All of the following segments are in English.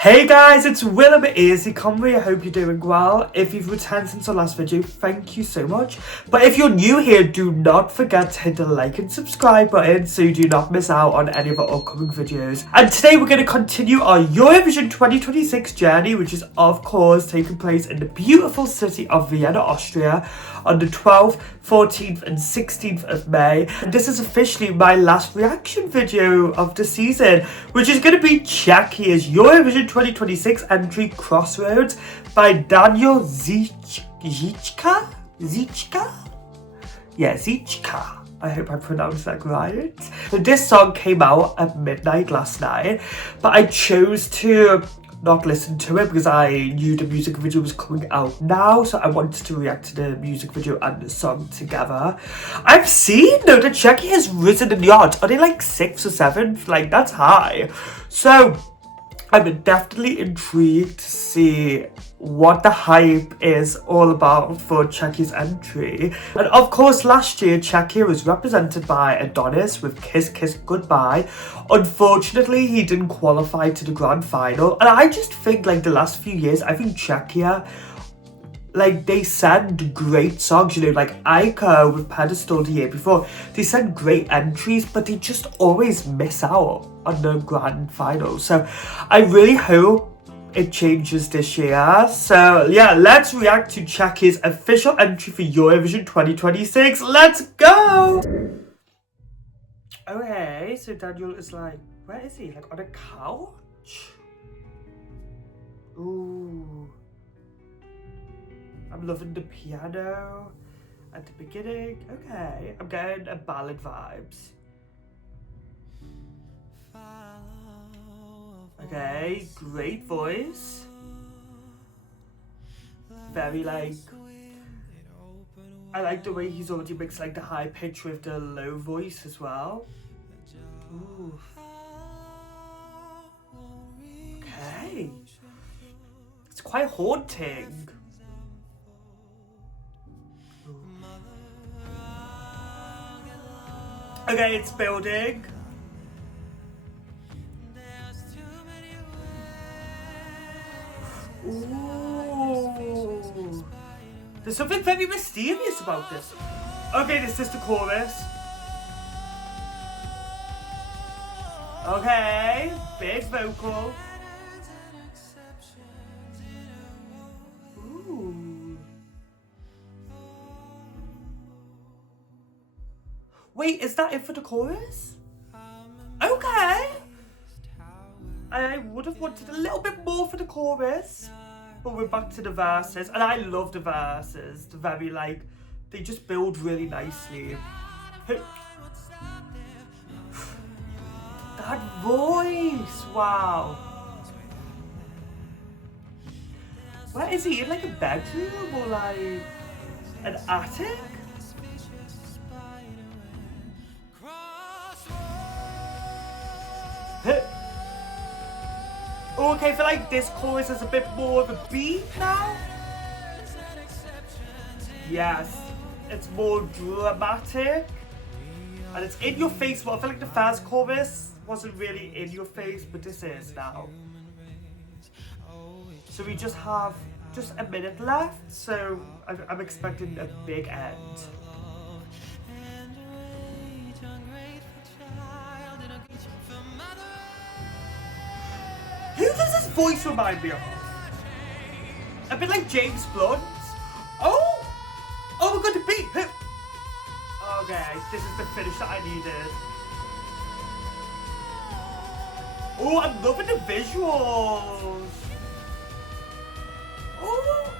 Hey guys, it's Willem at Easy Comedy. I hope you're doing well. If you've returned since the last video, thank you so much. But if you're new here, do not forget to hit the like and subscribe button so you do not miss out on any of our upcoming videos. And today we're going to continue our Eurovision 2026 journey, which is of course taking place in the beautiful city of Vienna, Austria on the 12th, 14th and 16th of May. And this is officially my last reaction video of the season, which is going to be Czechia's Eurovision 2026 entry Crossroads by Daniel Žižka? Yeah, Žižka. I hope I pronounced that right. So this song came out at midnight last night, but I chose to not listen to it because I knew the music video was coming out now, so I wanted to react to the music video and the song together. I've seen though that Czechia has risen in the odds. Are they like 6th or 7th? Like, that's high. So I'm definitely intrigued to see what the hype is all about for Czechia's entry. And of course, last year, Czechia was represented by Adonis with Kiss Kiss Goodbye. Unfortunately, he didn't qualify to the grand final. And I just think, like, the last few years, I think Czechia, like, they send great songs, you know, like Ica with Pedestal the year before. They send great entries, but they just always miss out on the grand final. So I really hope it changes this year. So yeah, let's react to Czechia's official entry for Eurovision 2026. Let's go! Okay, so Daniel is like, where is he? Like on a couch? Ooh. I'm loving the piano at the beginning. Okay, I'm getting a ballad vibes. Okay, great voice. Very like, I like the way he's already mixed like the high pitch with the low voice as well. Ooh. Okay. It's quite haunting. Okay, it's building. Ooh. There's something very mysterious about this. Okay, this is the chorus. Okay, big vocal. Ooh. Wait, is that it for the chorus? Okay. I would have wanted a little bit more for the chorus, but we're back to the verses, and I love the verses. They're very like, they just build really nicely. That voice, wow. Where is he, in like a bedroom or like an attic? Okay, I feel like this chorus is a bit more of a beat now. Yes, it's more dramatic. And it's in your face. Well, I feel like the first chorus wasn't really in your face, but this is now. So we just have just a minute left, so I'm expecting a big end. Who does this voice remind me of? A bit like James Blunt. Oh! Oh my god, the beat! Okay, this is the finish that I needed. Oh, I'm loving the visuals. Oh!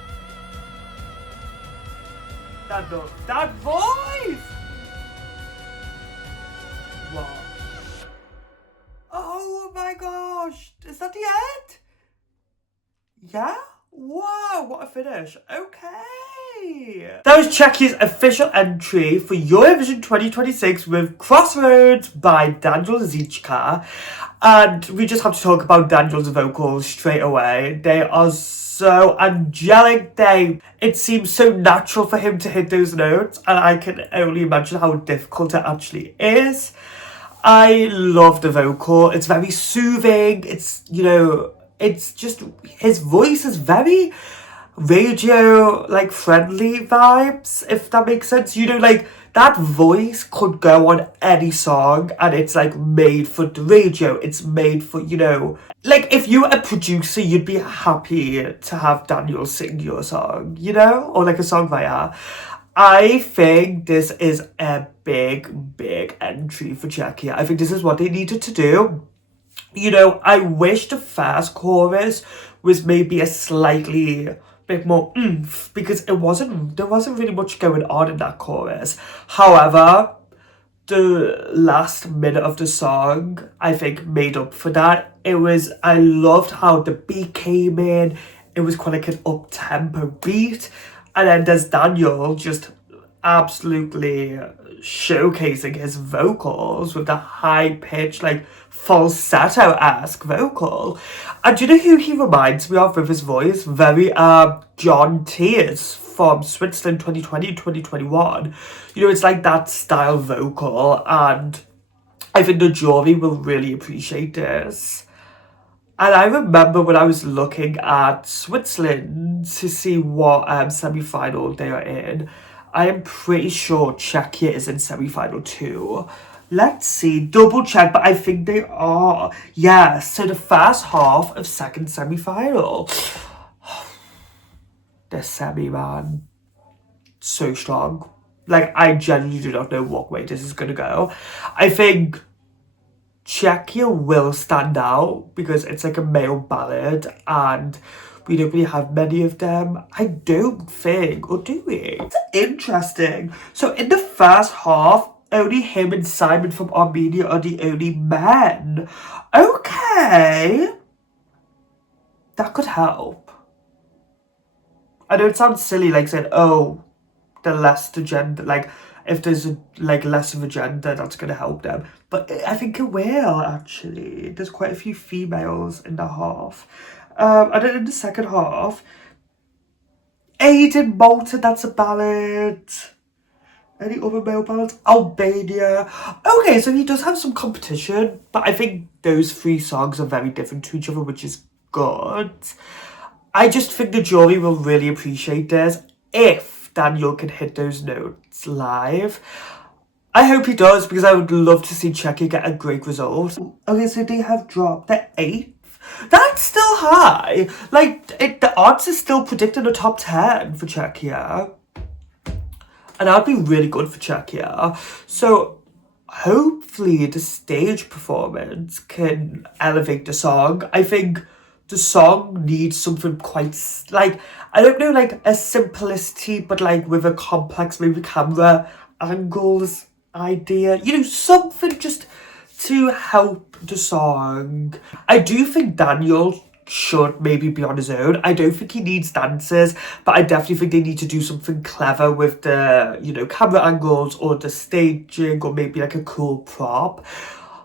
That voice! Wow. Oh my gosh, is that the end? Yeah? Wow, what a finish. Okay. That was Czechia's official entry for Eurovision 2026 with Crossroads by Daniel Žižka. And we just have to talk about Daniel's vocals straight away. They are so angelic. It seems so natural for him to hit those notes, and I can only imagine how difficult it actually is. I love the vocal. It's very soothing. It's, you know, it's just, his voice is very radio, like, friendly vibes, if that makes sense. You know, like, that voice could go on any song and it's, like, made for the radio. It's made for, you know, like, if you were a producer, you'd be happy to have Daniel sing your song, you know, or like a songwriter. I think this is a big entry for Czechia. I think this is what they needed to do. You know, I wish the first chorus was maybe a slightly bit more oomph, because there wasn't really much going on in that chorus. However, the last minute of the song, I think, made up for that. I loved how the beat came in. It was quite like an up-tempo beat. And then there's Daniel just absolutely showcasing his vocals with the high-pitched, like, falsetto-esque vocal. And do you know who he reminds me of with his voice? Very John Tears from Switzerland 2020, 2021. You know, it's like that style vocal, and I think the jury will really appreciate this. And I remember when I was looking at Switzerland to see what semi-final they are in, I am pretty sure Czechia is in semi-final too. Let's see, double check, but I think they are. Yeah, so the first half of second semi-final. The semi, man. So strong. Like, I genuinely do not know what way this is going to go. I think Czechia will stand out because it's like a male ballad and we don't really have many of them. I don't think, or do we? It's interesting. So in the first half, only him and Simon from Armenia are the only men. Okay. That could help. I know it sounds silly, like saying, oh, the less the gender, like, if there's like less of a gender, that's going to help them. But I think it will, actually. There's quite a few females in the half. And then in the second half, Aiden Malta, that's a ballad. Any other male ballads? Albania. Okay, so he does have some competition, but I think those three songs are very different to each other, which is good. I just think the jury will really appreciate this if Daniel can hit those notes live. I hope he does, because I would love to see Czechia get a great result. Okay, so they have dropped the 8th. That's still high. Like, the odds are still predicting a top 10 for Czechia. And that'd be really good for Czechia. So hopefully the stage performance can elevate the song. I think the song needs something quite, like, I don't know, like a simplicity, but like with a complex, maybe camera angles idea. You know, something just to help the song. I do think Daniel should maybe be on his own. I don't think he needs dancers, but I definitely think they need to do something clever with the, you know, camera angles or the staging, or maybe like a cool prop.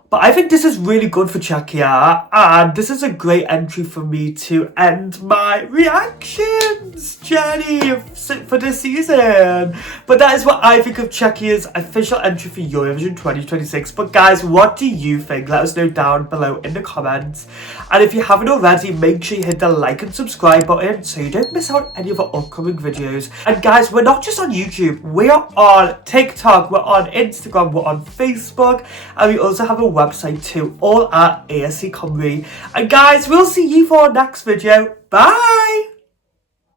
But I think this is really good for Czechia, and this is a great entry for me to end my reactions journey for this season. But that is what I think of Czechia's official entry for Eurovision 2026. But guys, what do you think? Let us know down below in the comments. And if you haven't already, make sure you hit the like and subscribe button so you don't miss out on any of our upcoming videos. And guys, we're not just on YouTube, we are on TikTok, we're on Instagram, we're on Facebook, and we also have a website too, all at ASC Cymru. And guys, we'll see you for our next video. Bye!